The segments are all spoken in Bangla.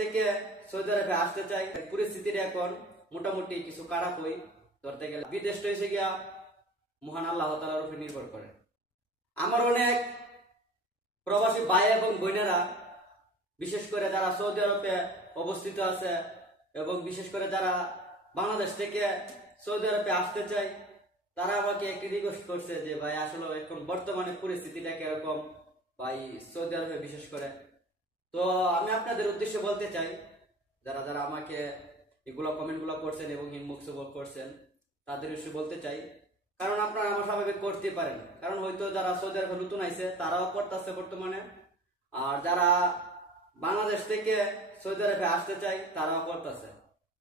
থেকে সৌদি আরবে আসতে চাই, পরিস্থিতিটা এখন মোটামুটি কিছু খারাপই ধরতে গেলে। বিদেশটা এসে গিয়া মহান আল্লাহ তাআলার উপর নির্ভর করে। আমার অনেক প্রবাসী ভাই এবং বোনেরা, বিশেষ করে যারা সৌদি আরবে অবস্থিত আছে এবং বিশেষ করে যারা বাংলাদেশ থেকে সৌদি আরবে আসতে চায়, তারা আমাকে একটি রিকোয়েস্ট করছে যে ভাই আসলে এখন বর্তমানে পরিস্থিতিটা কিরকম ভাই সৌদি আরবে বিশেষ করে। তো আমি আপনাদের উদ্দেশ্যে বলতে চাই, যারা যারা আমাকে এগুলো কমেন্টগুলো করছেন এবং ইনবক্সে করছেন, তাদের উদ্দেশ্যে বলতে চাই, কারণ আপনারা আমার স্বাভাবিক করতে পারেন, কারণ হয়তো যারা সৌদি আরবে নতুন আইছে তারাও করতেছে বর্তমানে, আর যারা বাংলাদেশ থেকে সৌদি আরবে আসতে চাই তারাও করতেছে,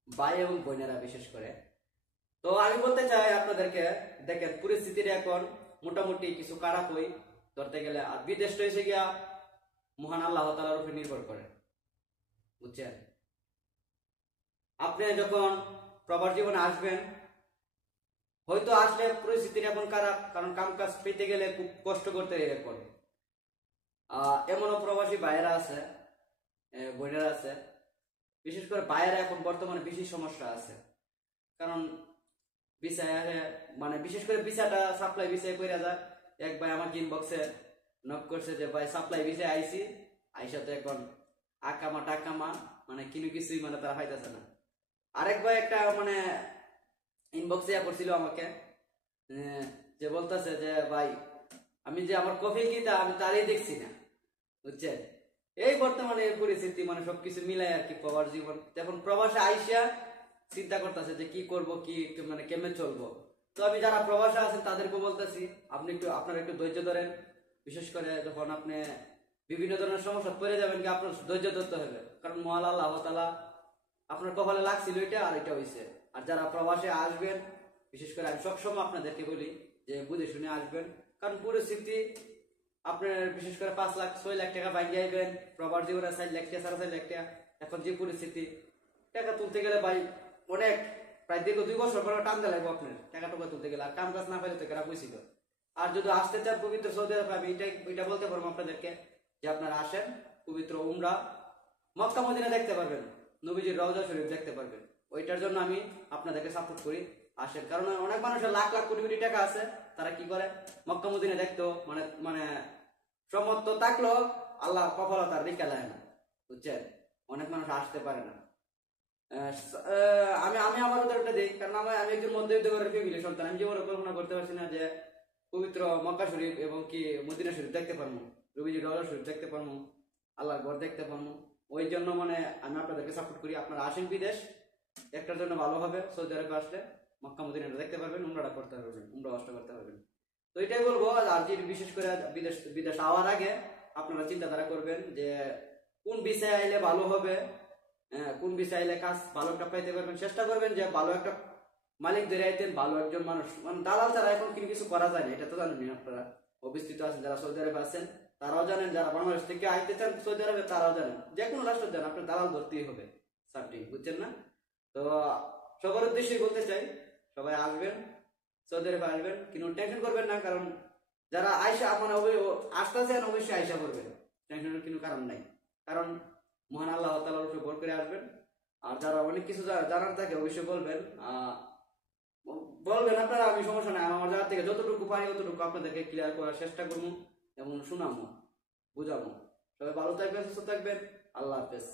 ভাই এবং বোনেরা বিশেষ করে। তো আমি বলতে চাই আপনাদেরকে, দেখেন পরিস্থিতিটা এখন মোটামুটি কিছু খারাপই ধরতে গেলে। আর বিদেশটা এসে গিয়া মহান আল্লাহ তাআলার উপর নির্ভর করে, বুঝছেন। আপনি যখন প্রবাস জীবনে আসবেন, হয়তো আসলে পরিস্থিতিটা এখন খারাপ, কারণ কাম কাজ পেতে গেলে খুব কষ্ট করতে এখন। এমনও প্রবাসী ভাইয়েরা আছে, বোনেরা আছে, বিশেষ করে ভাইয়েরা এখন বর্তমানে বেশি সমস্যা আছে, কারণ ভিসা মানে বিশেষ করে ভিসাটা সাপ্লাই ভিসায় কইরা যায়। এক ভাই আমাকে ইনবক্সে নক করছে যে ভাই সাপ্লাই ভিসায় আইছি, আইসা তো এখন আকামা টাকামা মানে কিছুই মানে তারা পাইতেছে না। আরেক ভাই একটা মানে ইনবক্সে করছিল আমাকে, যে বলতেছে যে ভাই আমি যে আমার কফি কিতা আমি তারই দেখছি না, বুঝছেন। এই বর্তমানে পরিস্থিতি মানে সবকিছু মিলাই আর কি প্রবাস জীবন। এখন প্রবাসে আইসা চিন্তা করতেছে যে কি করব, কি মানে কেমনে চলবো। তো আমি যারা প্রবাসে আছেন তাদেরকে বলতেছি, আপনি একটু আপনারা একটু ধৈর্য ধরেন। বিশেষ করে যখন আপনি বিভিন্ন ধরনের সমস্যা পড়ে যাবেন, কি আপনার ধৈর্য ধরতে হবে, কারণ মহান আল্লাহ তাআলা আপনার কপালে লাগছিল এটা, আর এটা হয়েছে। আর যারা প্রবাসে আসবেন, বিশেষ করে আমি সবসময় আপনাদেরকে বলি যে বুঝে শুনে আসবেন, কারণ পরিস্থিতি আপনার বিশেষ করে 5 লাখ 6 লাখ টাকা বাইকে আইবেন, প্রবাস জীবনে 4 লাখ টাকা 4.5 লাখ টাকা। এখন যে পরিস্থিতি, টাকা তুলতে গেলে ভাই অনেক প্রায় দীর্ঘ 2 বছর পরে টান দেয় লাগবে আপনার টাকা টাকা তুলতে গেলে, আর কাম কাজ না পাইলে তো কেনা বুঝছিল। আর যদি আসতে চান পবিত্র সৌদি আরবে, আমি এটা বলতে পারবো আপনাদেরকে যে আপনারা আসেন, পবিত্র উমরা মক্কা মদিনা দেখতে পারবেন, নবীজির রওজা শরীফ দেখতে পারবেন। ওইটার জন্য আমি আপনাদেরকে সাপোর্ট করি, আসেন। কারণ অনেক মানুষের লাখ লাখ কোটি কোটি টাকা আছে, তারা কি করে মক্কা মদিনা দেখতো মানে মানে সমর্থ থাকলো, আল্লাহ কপালতা রেখে দেয় না, বুঝছেন। অনেক মানুষ আসতে পারে না। আমি আমি আমার উদাহরণটা দিই, কারণ আমি একজন মধ্যবিত্ত ঘরের ফ্যামিলি সন্তান। আমি জীবনে কল্পনা করতে পারছি না যে পবিত্র মক্কা শরীফ এবং কি মদিনা শরীফ দেখতে পারবো, নবীজির রওজা শরীফ দেখতে পারবো, আল্লাহর ঘর দেখতে পারবো। ওই জন্য মানে আমি আপনাদেরকে সাপোর্ট করি, আপনারা আসেন বিদেশ, একটার জন্য ভালো হবে। সৌদি আরবে আসলে মক্কা মদিনাটা দেখতে পারবেন, উমরাটা করতে পারবেন, উমরা কষ্ট করতে পারবেন। তো এটাই বলবো। আর যে বিশেষ করে বিদেশ আওয়ার আগে আপনারা চিন্তাধারা করবেন যে কোন ভিসায় আইলে ভালো হবে, কোন বিষয় আইলে কাজ ভালো একটা পাইতে পারবেন। চেষ্টা করবেন যে ভালো একটা মালিক ধরে আইতেন, ভালো একজন মানুষ, মানে দালাল ছাড়া এখন কিছু করা যায় না, এটা তো জানেন আপনারা। অবস্থিত আছেন যারা সৌদি আরবে আছেন তারাও জানেন, যারা বাংলাদেশ থেকে আইতে চান সৌদি আরবে তারাও জানেন, যে কোনো রাষ্ট্র যান আপনার দালাল ধরতেই হবে, সাবটি, বুঝছেন না। তো সবার উদ্দেশ্যে বলতে চাই, সবাই আসবেন, সৌদি আরবে আসবেন, কিন্তু টেনশন করবেন না, কারণ যারা আয়সা মানে আসতেছেন অবশ্যই আয়সা করবেন, টেনশনের কোনো কারণ নাই, কারণ মহান আল্লাহ তাআলার উপর ভর করে আসবেন। আর যারা অনেক কিছু জানার থাকে অবশ্যই বলবেন, আপনারা, আমি সমস্যা নাই, আমার জায়গা থেকে যতটুকু পারি ততটুকু আপনাদেরকে ক্লিয়ার করার চেষ্টা করবো এবং শোনাবো, বুঝাবো। সবাই ভালো থাকবেন, সুস্থ থাকবেন, আল্লাহ হাফেজ।